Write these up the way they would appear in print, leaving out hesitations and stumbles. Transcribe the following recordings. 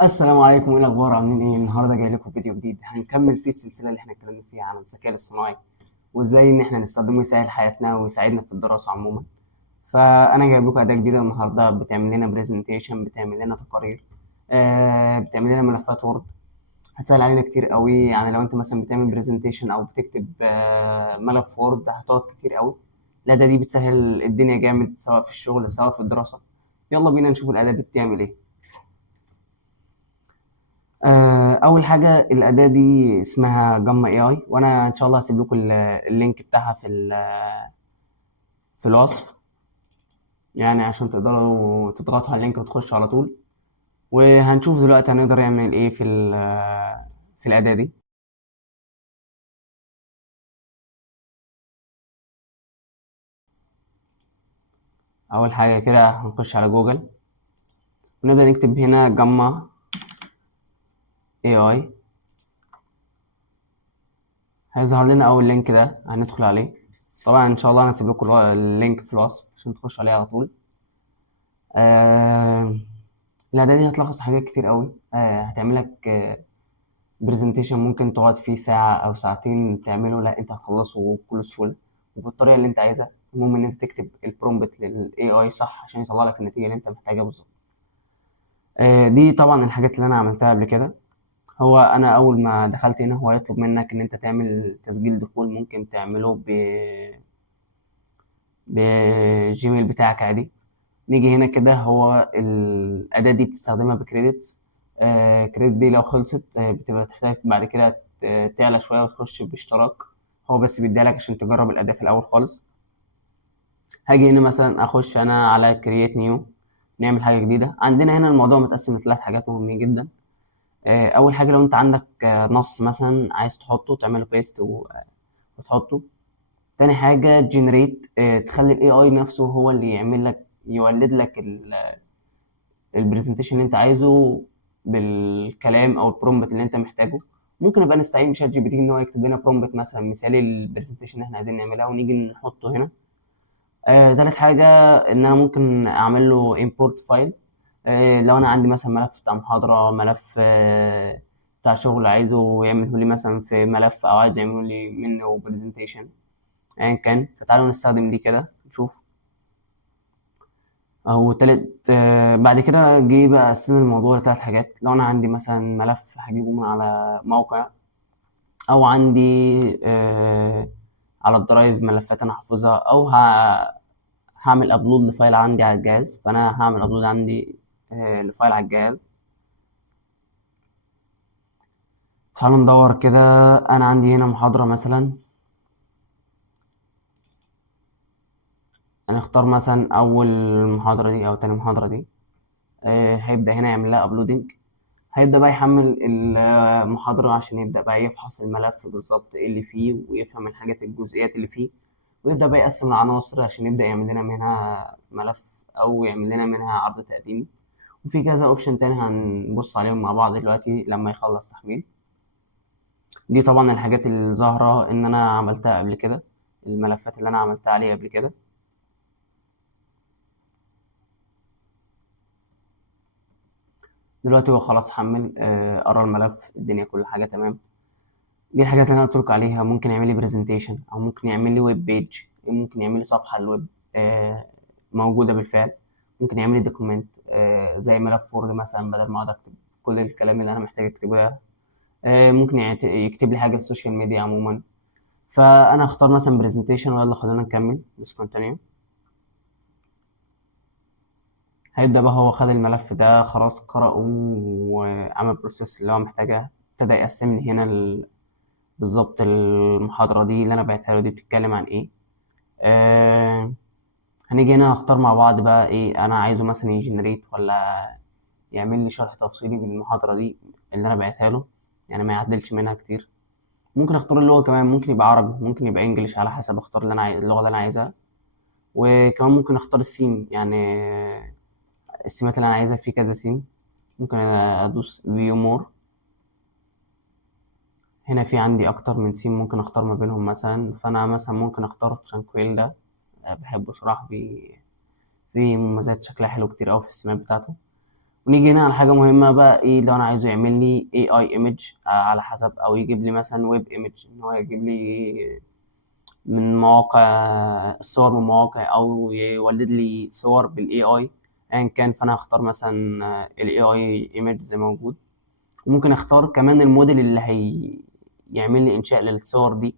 السلام عليكم، ايه الاخبار؟ عاملين ايه؟ النهارده جاي لكم فيديو جديد هنكمل فيه السلسله اللي احنا اتكلمنا فيها عن الذكاء الاصطناعي وازاي ان احنا نستخدمه يسهل حياتنا ويساعدنا في الدراسه عموما. فانا جايب لكم اداه جديده النهارده بتعمل لنا برزنتيشن، بتعمل لنا تقارير، بتعمل لنا ملفات وورد. هتسهل علينا كتير قوي. يعني لو انت مثلا بتعمل برزنتيشن او بتكتب ملف وورد هتقعد كتير قوي. الاداه دي بتسهل الدنيا جامد سواء في الشغل سواء في الدراسه. يلا بينا نشوف الاداه دي بتعمل ايه. اول حاجه الاداه دي اسمها جاما اي اي، وانا ان شاء الله هسيب لكم اللينك بتاعها في الوصف، يعني عشان تقدروا تضغطوا على اللينك وتخشوا على طول. وهنشوف دلوقتي هنقدر يعمل ايه في الاداه دي. اول حاجه كده هنخش على جوجل ونبدا نكتب هنا جاما اي اي. هيظهر لنا اول لينك ده هندخل عليه. طبعا ان شاء الله انا هسيب لكم اللينك في الوصف عشان تخشوا عليه على طول. آه الاداه دي هتلخص حاجات كتير قوي. هتعمل لك برزنتيشن ممكن تقعد فيه ساعة أو ساعتين تعمله، لا أنت هتخلصه بكل سهولة وبالطريقة اللي أنت عايزها. المهم إن أنت تكتب البرومبت لل AI صح عشان يطلع لك النتيجة اللي أنت محتاجها بالظبط. دي طبعا الحاجات اللي أنا عملتها قبل كده. هو أنا أول ما دخلت هنا هو يطلب منك إن أنت تعمل تسجيل دخول، ممكن تعمله بجيميل بتاعك عادي. نيجي هنا كده، هو الأداة دي بتستخدمها بكريدت. كريدت دي لو خلصت بتبقى تحتاج بعد كده تعلى شوية وتخش باشتراك. هو بس بيديها لك عشان تجرب الأداة في الأول خالص. هاجي هنا مثلا أخش أنا على كرييت نيو، نعمل حاجة جديدة. عندنا هنا الموضوع متقسم لثلاث حاجات مهمين جدا. أول حاجة لو أنت عندك نص مثلا عايز تحطه تعمله بيست وتحطه. تاني حاجة جنريت، تخلي الاي اي نفسه هو اللي يعمل لك، يولد لك البرزنتيشن اللي انت عايزه بالكلام او البرومبت اللي انت محتاجه. ممكن نبقى نستعين بشات جي بي تي ان هو يكتب لنا برومبت مثلا مثالي للبرزنتيشن اللي احنا عايزين نعملها ونيجي نحطه هنا. تالت حاجة ان انا ممكن اعمل له import فايل. لو انا عندي مثلا ملف بتاع محاضرة، ملف بتاع شغل عايزه يعمله لي مثلا في ملف، او عايز يعمله لي منه برزنتيشن ايا كان. فتعالوا نستخدم دي كده نشوف. أو تالت بعد كده جه بقى أقسم الموضوع لتلات حاجات. لو أنا عندي مثلا ملف هجيبه من على موقع، أو عندي على الدرايف ملفات أنا حافظها، أو هعمل أبلود لفايل عندي على الجهاز. فأنا هعمل أبلود عندي لفايل على الجهاز. تعالوا ندور كده. أنا عندي هنا محاضرة مثلا، هنختار مثلا أول محاضرة دي أو تاني محاضرة دي. هيبدأ هنا يعمل لها أبلودنج. هيبدأ بقى يحمل المحاضرة عشان يبدأ بقى يفحص الملف بالظبط ايه اللي فيه ويفهم الحاجات الجزئيات اللي فيه، ويبدأ بقى يقسم العناصر عشان يبدأ يعمل لنا منها ملف أو يعمل لنا منها عرض تقديمي. وفي كذا اوبشن تاني هنبص عليهم مع بعض دلوقتي لما يخلص تحميل. دي طبعا الحاجات اللي ظاهرة إن أنا عملتها قبل كده، الملفات اللي أنا عملتها عليه قبل كده. دلوقتي هو خلاص حمل، قرا الملف، الدنيا كل حاجة تمام. دي الحاجات اللي انا قلت لكم عليها. ممكن يعمل لي برزنتيشن، او ممكن يعمل لي ويب بيج، ممكن يعمل لي صفحه على الويب موجوده بالفعل. ممكن يعمل لي دوكيمنت زي ملف وورد مثلا، بدل ما اقعد اكتب كل الكلام اللي انا محتاج اكتبه ده. ممكن يكتب لي حاجه للسوشيال ميديا عموما. فانا اختار مثلا برزنتيشن، ويلا خلينا نكمل بس كونتينيو. هيبدا بقى هو خد الملف ده خلاص قرأه وعمل بروسيس اللي هو محتاجها. ابتدى يقسم لي هنا بالظبط المحاضرة دي اللي أنا بعتها له دي بتتكلم عن إيه. آه هنيجي هنا نختار مع بعض بقى إيه أنا عايزه، مثلا يجنريت ولا يعمل لي شرح تفصيلي بالمحاضرة دي اللي أنا بعتها له، يعني ما يعدلش منها كتير. ممكن أختار اللغة كمان، ممكن يبقى عربي ممكن يبقى إنجليش على حسب أختار اللي أنا اللغة اللي أنا عايزها. وكمان ممكن أختار السيم، يعني السيمات اللي أنا عايزها في كذا سيم. ممكن أدوس فيو مور. هنا في عندي أكتر من سيم ممكن أختار ما بينهم مثلا. فأنا مثلا ممكن أختار ترانكويل ده، بحبه صراحة. في مميزات شكلها حلو كتير أوي في السمات بتاعته. ونيجي هنا على حاجة مهمة بقى ايه، لو انا عايزه يعمل لي AI image على حسب، او يجيب لي مثلا ويب image، ان هو يجيب لي من مواقع صور من مواقع، او يولد لي صور بالاي اي ايا كان. فانا هختار مثلا الاي اي ايمج زي ما موجود. وممكن اختار كمان الموديل اللي هي يعمل لي انشاء للصور دي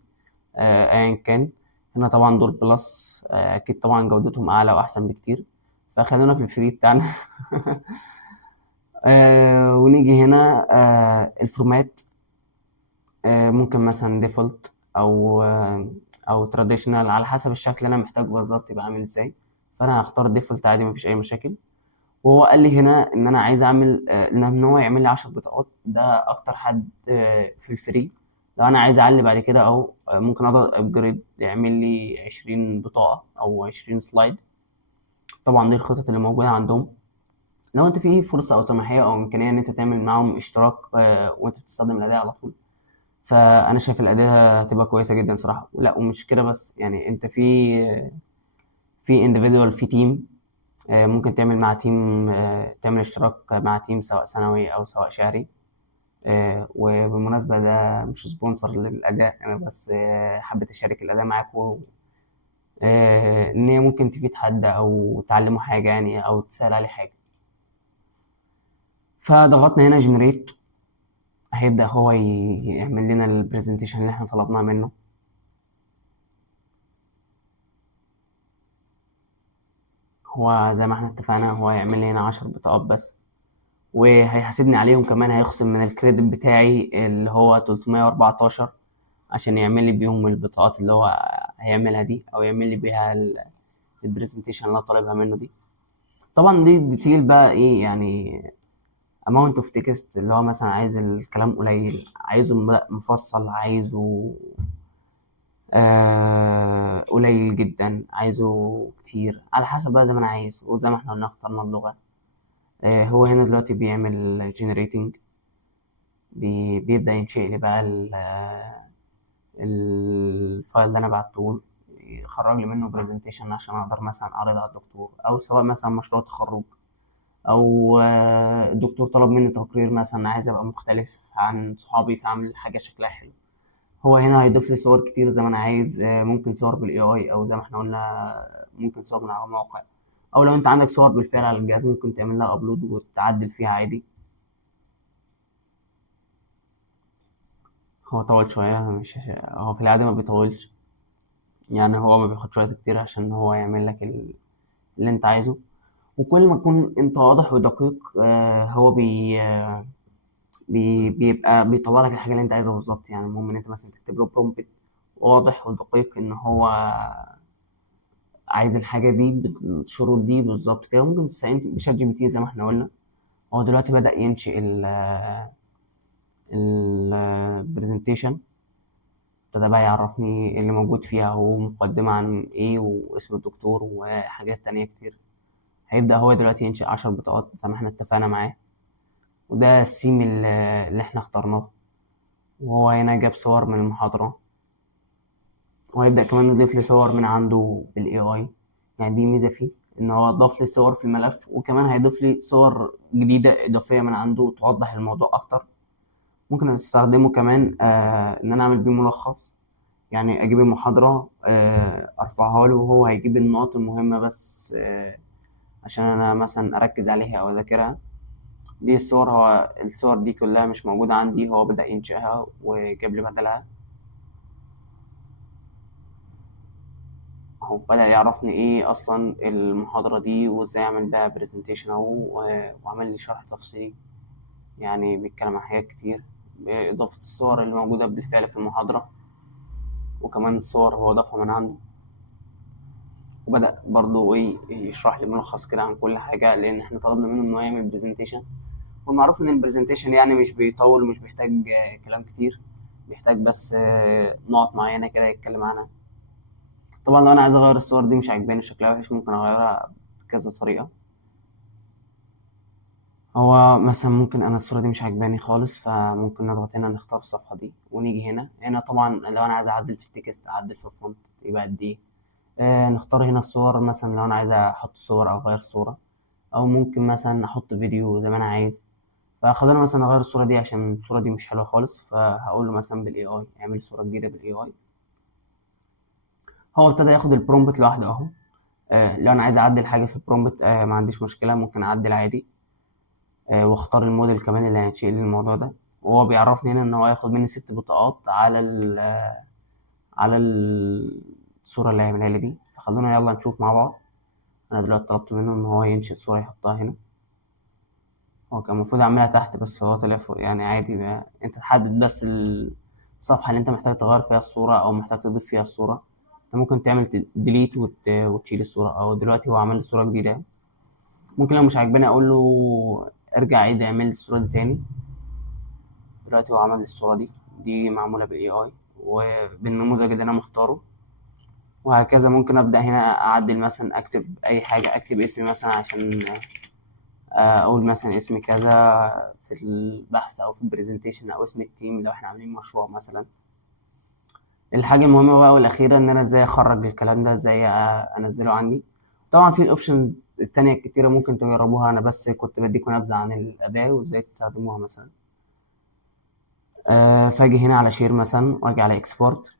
ايا كان. هنا طبعا دول بلس، اكيد طبعا جودتهم اعلى واحسن بكتير، فخلونا في الفري بتاعنا. ونيجي هنا الفورمات. ممكن مثلا ديفولت او تراديشنال على حسب الشكل اللي انا محتاجه بالظبط يبقى عامل ازاي. فانا هختار ديفولت عادي، مفيش اي مشاكل. وهو قال لي هنا ان انا عايز اعمل ان هو يعمل لي 10 بطاقات، ده اكتر حد في الفري. لو انا عايز اعلي بعد كده، او ممكن اضغط ابجريد يعمل لي 20 بطاقه او 20 سلايد. طبعا دي الخطط اللي موجوده عندهم. لو انت في فرصه او سماحيه او امكانيه ان انت تعمل معاهم اشتراك وانت بتستخدم الاداه على طول، فانا شايف الاداه هتبقى كويسه جدا صراحه. لا ومش كده بس، يعني انت في individual، في تيم، ممكن تعمل مع تيم، تعمل اشتراك مع تيم سواء سنوي او سواء شهري. وبالمناسبه ده مش سبونسر للاداء، انا بس حبيت اشارك الاداء معاكم، ان هي ممكن تفيد حد او تعلمه حاجه يعني، او تسهل عليه حاجه. فضغطنا هنا جنريت، هيبدا هو يعمل لنا البرزنتيشن اللي احنا طلبناه منه. هو زي ما احنا اتفقنا هو هيعمل لي هنا 10 بطاقات بس، وهيحاسبني عليهم كمان، هيخصم من الكريدت بتاعي اللي هو 314 عشان يعمل لي بيهم البطاقات اللي هو هيعملها دي، او يعمل لي بيها البرزنتيشن اللي انا طالبها منه دي. طبعا دي ديتيل بقى ايه يعني، amount of text، اللي هو مثلا عايز الكلام قليل، عايزه مفصل، عايزه قليل جدا، عايزه كتير، على حسب بقى زي ما انا عايز. وزي ما احنا قلنا اخترنا اللغة. هو هنا دلوقتي بيعمل generating، بيبدأ ينشئ لي بقى الفايل اللي انا بعته، يخرج لي منه برزنتيشن عشان اقدر مثلا اعرض على الدكتور، او سواء مثلا مشروع تخرج، او الدكتور طلب مني تقرير مثلا عايز ابقى مختلف عن صحابي فاعمل حاجه شكلها حلو. هو هنا هيضيف لي صور كتير زي ما انا عايز، ممكن صور بالاي اي، او زي ما احنا قلنا ممكن صور من على موقع، او لو انت عندك صور بالفعل على الجهاز ممكن تعمل لها ابلود وتعدل فيها عادي. هو طول شويه، مش هو في العاده ما بيطولش، يعني هو ما بياخدش وقت كتير عشان هو يعمل لك اللي انت عايزه. وكل ما تكون انت واضح ودقيق، هو بيبقى بيطلع لك الحاجه اللي انت عايزها بالظبط. يعني المهم ان انت مثلا تكتب له برومبت واضح ودقيق ان هو عايز الحاجه دي بالشروط دي بالظبط كده. ممكن تستعين بشات جي بي تي زي ما احنا قلنا. هو دلوقتي بدأ ينشئ البرزنتيشن، ابتدى بقى يعرفني إيه اللي موجود فيها، ومقدمة عن ايه، واسم الدكتور، وحاجات تانية كتير. هيبدأ هو دلوقتي ينشئ 10 بطاقات زي ما احنا اتفقنا معاه. وده السيم اللي احنا اخترناه. وهو هنا جاب صور من المحاضرة، وهيبدأ كمان يضيف لي صور من عنده بالاي اي. يعني دي ميزة فيه، ان هو ضاف لي صور في الملف، وكمان هيضيف لي صور جديدة اضافية من عنده توضح الموضوع اكتر. ممكن استخدمه كمان ان انا اعمل بيه ملخص. يعني اجيب المحاضرة ارفعها له، وهو هيجيب النقط المهمة بس، عشان انا مثلا اركز عليها او اذاكرها. دي الصور، هو الصور دي كلها مش موجودة عندي، هو بدأ ينشئها وجاب لي بدلها. هو بدأ يعرفني ايه اصلا المحاضرة دي، وازاي اعمل بيها برزنتيشن اهو، وعمل لي شرح تفصيلي، يعني بيتكلم عن حاجات كتير، بإضافة الصور اللي موجودة بالفعل في المحاضرة، وكمان صور هو ضافها من عنده. وبدأ برضه ايه يشرح لي ملخص كده عن كل حاجة، لأن احنا طلبنا منه إن هو يعمل برزنتيشن. والمعروف إن البرزنتيشن يعني مش بيطول ومش بيحتاج كلام كتير، بيحتاج بس نقط معينة كده يتكلم عنها. طبعا لو أنا عايز أغير الصور دي مش عاجباني شكلها وحش، ممكن أغيرها بكذا طريقة. هو مثلا ممكن انا الصورة دي مش عاجباني خالص، فممكن نضغط هنا نختار الصفحة دي، ونيجي هنا طبعا لو انا عايز اعدل في التكست، اعدل في الفونت يبقى قد ايه. نختار هنا الصور، مثلا لو انا عايز احط صور او اغير صورة، او ممكن مثلا احط فيديو زي ما انا عايز. فخلينا مثلا اغير الصوره دي عشان الصوره دي مش حلوه خالص، فهقول له مثلا بالاي اي اعمل صوره جديده بالاي اي. هو ابتدى ياخد البرومبت لوحده اهو. لو انا عايز اعدل حاجه في البرومبت ما عنديش مشكله، ممكن اعدل عادي. واختار الموديل كمان اللي هينشئ لي الموضوع ده. وهو بيعرفني هنا ان هو هياخد مني 6 بطاقات على الصوره اللي هيعملها لي دي. فخلونا يلا نشوف مع بعض. انا دلوقتي طلبت منه ان هو ينشئ صوره يحطها هنا. هو كان المفروض اعملها تحت بس هو طلع فوق، يعني عادي بقى. انت تحدد بس الصفحه اللي انت محتاج تغير فيها الصوره او محتاج تضيف فيها الصوره. انت ممكن تعمل ديليت وتشيل الصوره. او دلوقتي هو عمل لي صوره جديده. ممكن لو مش عاجباني اقول له ارجع عيد اعمل لي الصوره دي تاني. دلوقتي هو عمل لي الصوره دي معموله بالاي اي وبالنموذج اللي انا مختاره. وهكذا ممكن ابدا هنا اعدل، مثلا اكتب اي حاجه، اكتب اسمي مثلا عشان اقول مثلا اسمي كذا في البحث او في البرزنتيشن، او اسم التيم لو احنا عاملين مشروع مثلا. الحاجه المهمه بقى والاخيره ان انا ازاي اخرج الكلام ده، ازاي انزله عندي. طبعا في الاوبشن التانية كتيرة ممكن تجربوها، انا بس كنت بديكم نبذة عن الاداة وازاي تستخدموها مثلا. فاجي هنا على شير مثلا واجي على اكسبورت.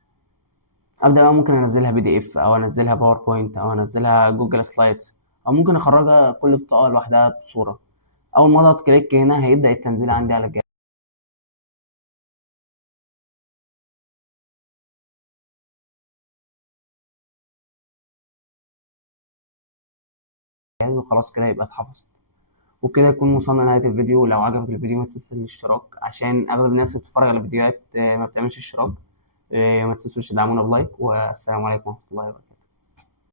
ابدا بقى ممكن انزلها بي دي اف او انزلها باوربوينت او انزلها جوجل سلايدز، او ممكن اخرجها كل بطاقه لوحدها بصوره. اول ما اضغط كليك هنا هيبدا التنزيل عندي على الجهاز. وخلاص كده يبقى اتحفظت. وبكده يكون وصلنا لنهايه الفيديو. لو عجبك الفيديو ما تنساش الاشتراك، عشان اغلب الناس اللي بتتفرج على الفيديوهات ما بتعملش اشتراك. ما تنسوش تدعمونا بلايك. والسلام عليكم ورحمه الله وبركاته.